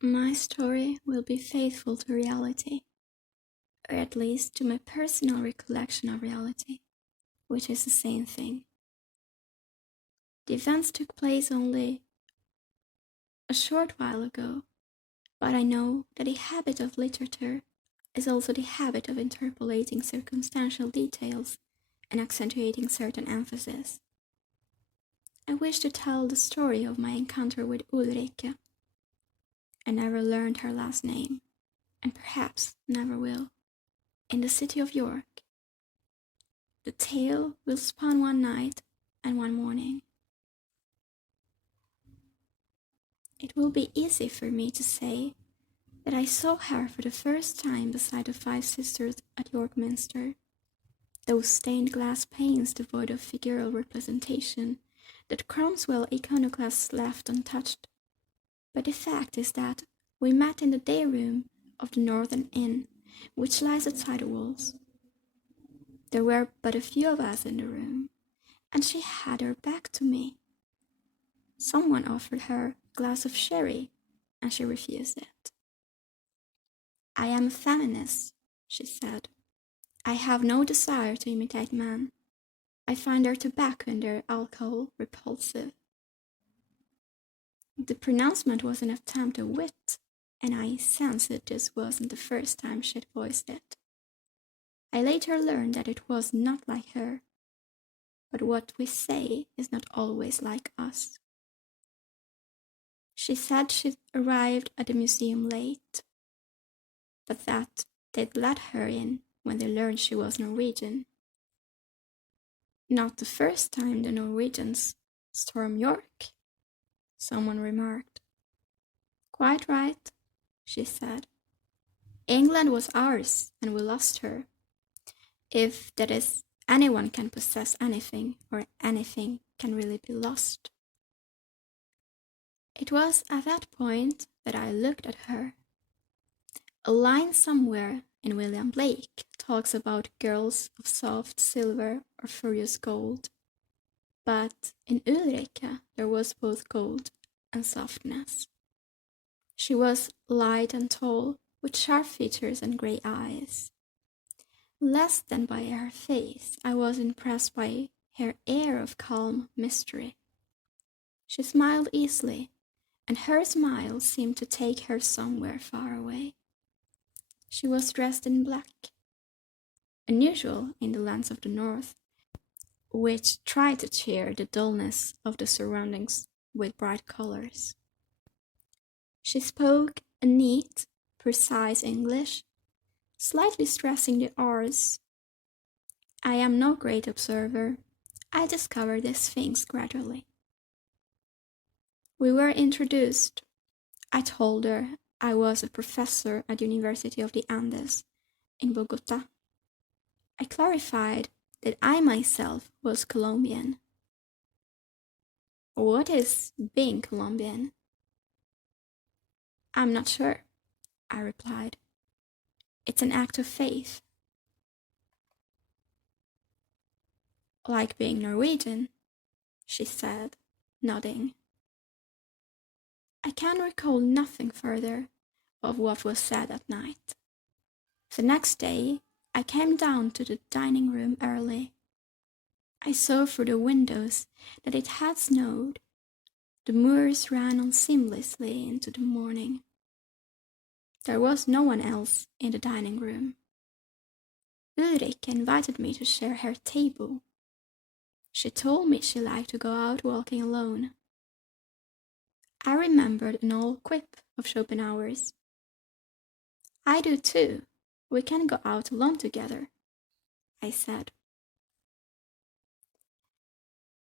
My story will be faithful to reality, or at least to my personal recollection of reality, which is the same thing. The events took place only a short while ago, but I know that the habit of literature is also the habit of interpolating circumstantial details and accentuating certain emphasis. I wish to tell the story of my encounter with Ulrikke. I never learned her last name, and perhaps never will. In the city of York. The tale will span one night and one morning. It will be easy for me to say that I saw her for the first time beside the five sisters at York Minster. Those stained glass panes devoid of figural representation that Cromwell iconoclasts left untouched. But the fact is that we met in the day room of the Northern Inn, which lies outside the walls. There were but a few of us in the room, and she had her back to me. Someone offered her a glass of sherry, and she refused it. "I am a feminist," she said. "I have no desire to imitate men. I find their tobacco and their alcohol repulsive." The pronouncement was an attempt at wit, and I sensed that this wasn't the first time she'd voiced it. I later learned that it was not like her, but what we say is not always like us. She said she'd arrived at the museum late, but that they'd let her in when they learned she was Norwegian. "Not the first time the Norwegians storm York," someone remarked. "Quite right," she said. "England was ours, and we lost her. If, that is, anyone can possess anything, or anything can really be lost." It was at that point that I looked at her. A line somewhere in William Blake talks about girls of soft silver or furious gold, but in Ulrikke there was both gold and softness. She was light and tall, with sharp features and grey eyes. Less than by her face, I was impressed by her air of calm mystery. She smiled easily, and her smile seemed to take her somewhere far away. She was dressed in black, unusual in the lands of the north, which tried to cheer the dullness of the surroundings with bright colors. She spoke a neat, precise English, slightly stressing the R's. I am no great observer. I discovered these things gradually. We were introduced. I told her I was a professor at the University of the Andes in Bogota. I clarified that I myself was Colombian. "What is being Colombian?" "I'm not sure," I replied. "It's an act of faith." "Like being Norwegian," she said, nodding. I can recall nothing further of what was said that night. The next day, I came down to the dining room early. I saw through the windows that it had snowed. The moors ran on seamlessly into the morning. There was no one else in the dining room. Ulrikke invited me to share her table. She told me she liked to go out walking alone. I remembered an old quip of Schopenhauer's. "I do too. We can go out alone together," I said.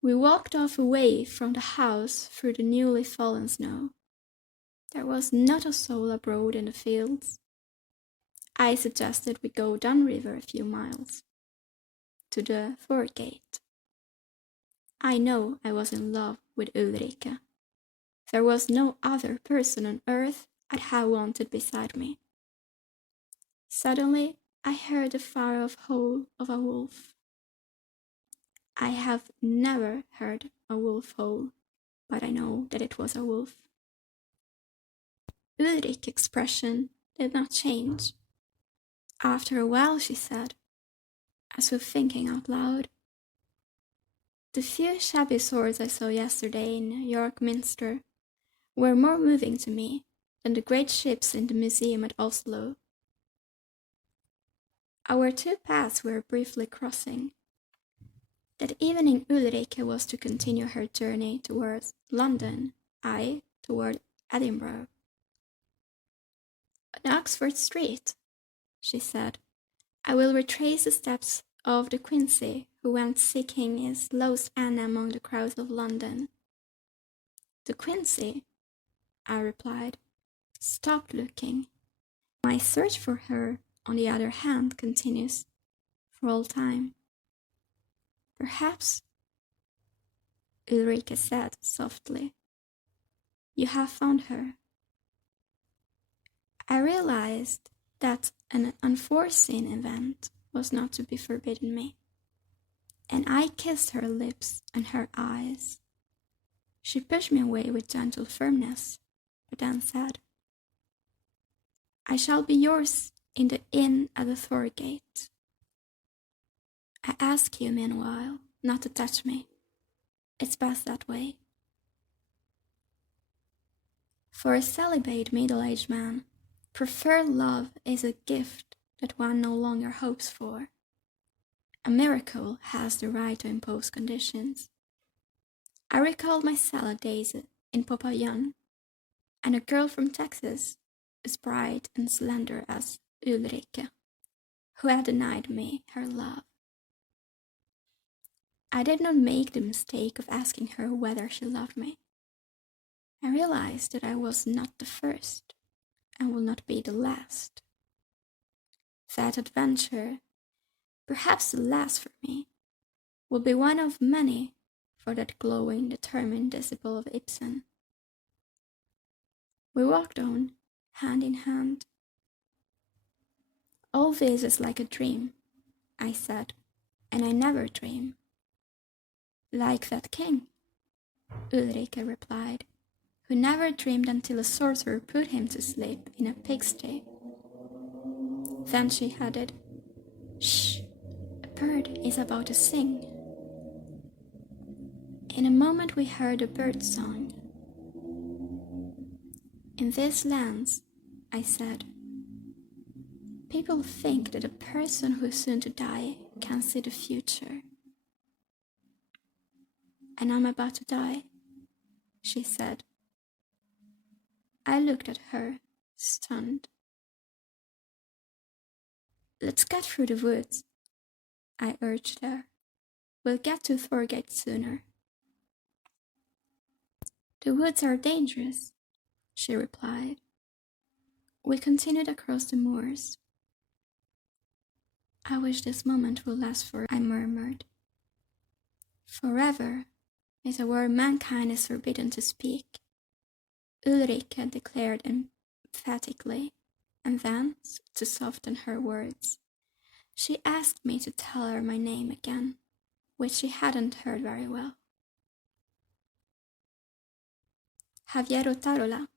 We walked off away from the house through the newly fallen snow. There was not a soul abroad in the fields. I suggested we go downriver a few miles, to the fort gate. I know I was in love with Ulrikke. There was no other person on earth I'd have wanted beside me. Suddenly, I heard the far-off howl of a wolf. I have never heard a wolf howl, but I know that it was a wolf. Ulrikke's expression did not change. After a while she said, as if thinking out loud, "The few shabby swords I saw yesterday in York Minster were more moving to me than the great ships in the museum at Oslo." Our two paths were briefly crossing. That evening Ulrikke was to continue her journey towards London, I toward Edinburgh. "On Oxford Street," she said, "I will retrace the steps of the Quincy who went seeking his lost Anna among the crowds of London." "The Quincy?" I replied. "Stop looking. My search for her, on the other hand, continues for all time." "Perhaps," Ulrikke said softly, "you have found her." I realized that an unforeseen event was not to be forbidden me, and I kissed her lips and her eyes. She pushed me away with gentle firmness, but then said, "I shall be yours in the inn at the Thorgate. I ask you, meanwhile, not to touch me. It's best that way." For a celibate middle-aged man, preferred love is a gift that one no longer hopes for. A miracle has the right to impose conditions. I recalled my salad days in Popayán, and a girl from Texas, as bright and slender as Ulrikke, who had denied me her love. I did not make the mistake of asking her whether she loved me. I realized that I was not the first, and will not be the last. That adventure, perhaps the last for me, will be one of many for that glowing, determined disciple of Ibsen. We walked on, hand in hand. "All this is like a dream," I said, "and I never dream." "Like that king," Ulrikke replied, "who never dreamed until a sorcerer put him to sleep in a pigsty." Then she added, "Shh, a bird is about to sing." In a moment we heard a bird's song. "In these lands," I said, "people think that a person who is soon to die can see the future." "And I'm about to die," she said. I looked at her, stunned. "Let's get through the woods," I urged her. "We'll get to Thorgate sooner." "The woods are dangerous," she replied. We continued across the moors. "I wish this moment would last forever," I murmured. "Forever is a word mankind is forbidden to speak," Ulrikke declared emphatically, and then, to soften her words, she asked me to tell her my name again, which she hadn't heard very well. "Javier Otarola,"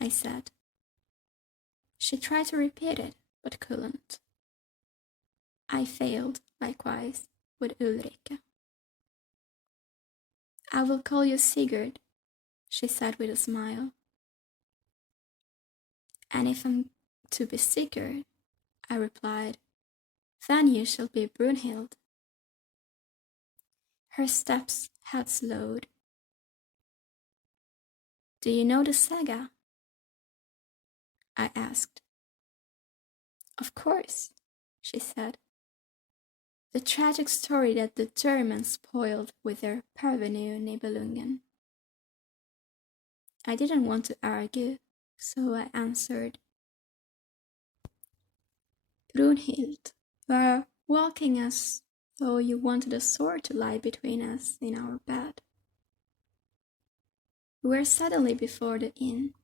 I said. She tried to repeat it, but couldn't. I failed, likewise, with Ulrikke. "I will call you Sigurd," she said with a smile. "And if I'm to be Sigurd," I replied, "then you shall be Brunhild." Her steps had slowed. "Do you know the saga?" I asked. "Of course," she said. "The tragic story that the Germans spoiled with their Parvenu Nibelungen." I didn't want to argue, so I answered, "Brunhild, you are walking as though you wanted a sword to lie between us in our bed." We were suddenly before the inn.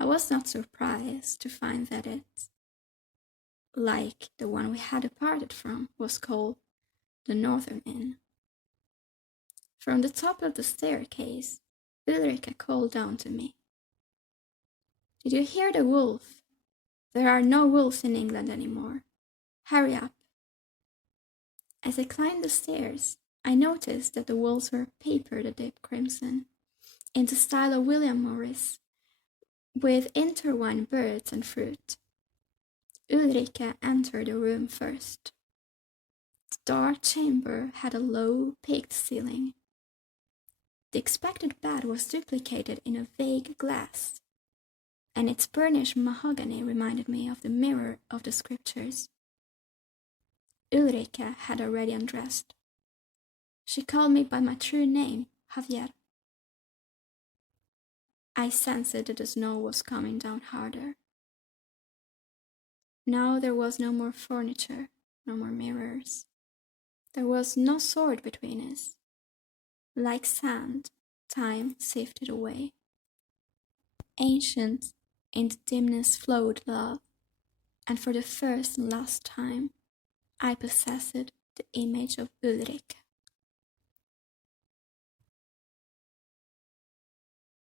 I was not surprised to find that it, like the one we had departed from, was called the Northern Inn. From the top of the staircase, Ulrikke called down to me, Did you hear the wolf? There are no wolves in England anymore. Hurry up. As I climbed the stairs, I noticed that the walls were papered a deep crimson, in the style of William Morris, with intertwined birds and fruit. Ulrikke entered the room first. The dark chamber had a low, peaked ceiling. The expected bed was duplicated in a vague glass, and its burnished mahogany reminded me of the mirror of the scriptures. Ulrikke had already undressed. She called me by my true name, Javier. I sensed that the snow was coming down harder. Now there was no more furniture, no more mirrors. There was no sword between us. Like sand, time sifted away. Ancient, in the dimness flowed love, and for the first and last time, I possessed the image of Ulrike.